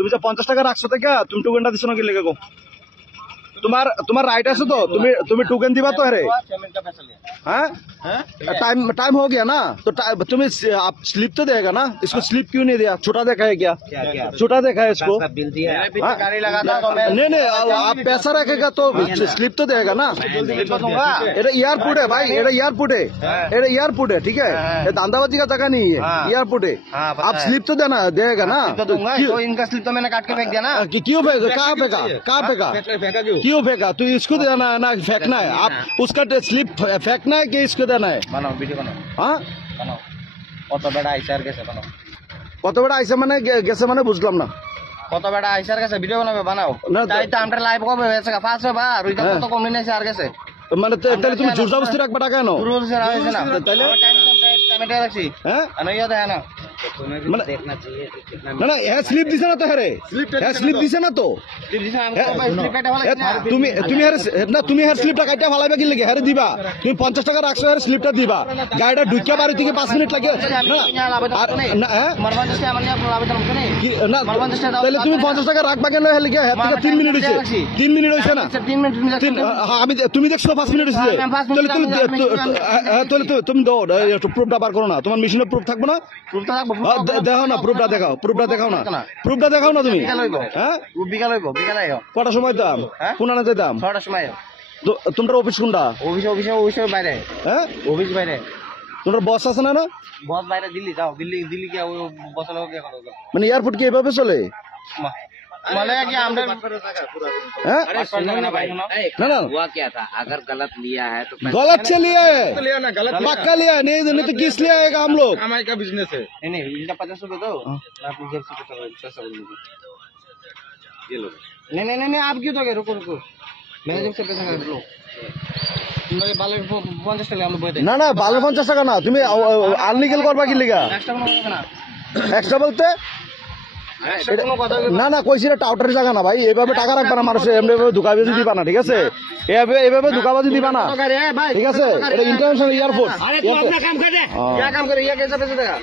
তুমি যে 50 টাকা রাখছো থেকে তুমি টোকেনটা দিছো না কি লেগে গো? तुम्हार राइट है तो तुम्हें टोकन दिवा तो है टाइम हो गया ना तो तुम्हें आप स्लिप तो देगा ना इसको स्लिप क्यों नहीं दिया? छोटा देखा है क्या? छोटा देखा है इसको? नहीं आप पैसा रखेगा तो स्लिप तो देगा ना। एयरपोर्ट है भाई, एयरपोर्ट है ठीक है, दांदाबाजी का जगह नहीं है, एयरपोर्ट है। आप स्लिप तो देगा ना। इनका स्लिप तो मैंने काट के फेंक दिया ना। क्यों फेंका? कहाँ फेंका? क्यों फेंका? तू इसको देना है ना फेंकना है? आप उसका स्लिप फेंकना है कि इसको देना है? बनाओ वीडियो बनाओ। हाँ কত বেড়া আইসার গেছে বানাও। কত বেড়া আইসা মানে গেছে মানে বুঝলাম না। কত বেড়া আইসার গেছে ভিডিও বানাবে বানাও। তাই তো আমরা লাইভ কবে হয়েছে 5 বার ওইটা কত কম নিয়ে আর গেছে। মানে তাহলে তুমি জোরজবরদস্তি রাখবা টাকা কেন? জোরজবরদস্তি রাখছে না তাহলে টাইমটা রাখছি। হ্যাঁ আনাইয়া দেয় না মানে দেখনা चाहिए না না এ স্লিপ দিছে না তো হরে স্লিপ দিছে না তো তুমি হের স্লিপটা কাটা ফালাইবা কি লাগে? হেরে দিবা তুমি 50 টাকা রাখছো, হের স্লিপটা দিবা। গাড়িটা ঢুকিয়া বাড়ি থেকে 5 মিনিট লাগে না। তাহলে তুমি 50 টাকা রাখবা কেন? হের লাগে হের থেকে 3 মিনিট হইছে, 3 মিনিট হইছে না? 3 মিনিট আমি তুমি দেখছো 5 মিনিট হইছে। তাহলে তুমি দাও একটু প্রুফটা বার করো না। তোমার মেশিনে প্রুফ থাকবে না? প্রুফটা থাকবে দেখাও না, প্রুফটা দেখাও না তুমি। হ্যাঁ বিকালে কটার সময় দাম? কোন আনাতে দাম? 6টার সময়। তোমার অফিস কোনটা? অফিসের বাইরে। হ্যাঁ অফিস বাইরে। তোমার বস আছে না? বস বাইরে দিল্লি যাও, দিল্লি কি বসে লোক মানে এয়ারপোর্ট কি এভাবে চলে? মানে কি আমরা ना ना हुआ क्या था? अगर गलत लिया है तो गलत से लिया है, पक्का लिया है। नहीं तो किस लिए आएगा? हम लोग हमारे का बिजनेस है। नहीं इनका 50 रुपए दो, आप उधर से ये लो। नहीं आप क्यों दोगे? रुको मैंने जब से पैसा लो बाले 50 টাকা আমরা বইতে না বালে 50 টাকা না। তুমি আনলিগেল করবা কি লিগা? এক্সট্রা বলতে না কইছি না টাউটারের জায়গা না ভাই। এভাবে টাকা রাখবা না মানুষ, এভাবে ধোকাবাজি দিবা না, ঠিক আছে? এভাবে ধোকাবাজি দিবা না, ঠিক আছে? এটা ইন্টারন্যাশনাল এয়ারপোর্ট। काम करे ये कैसे पैसे देगा?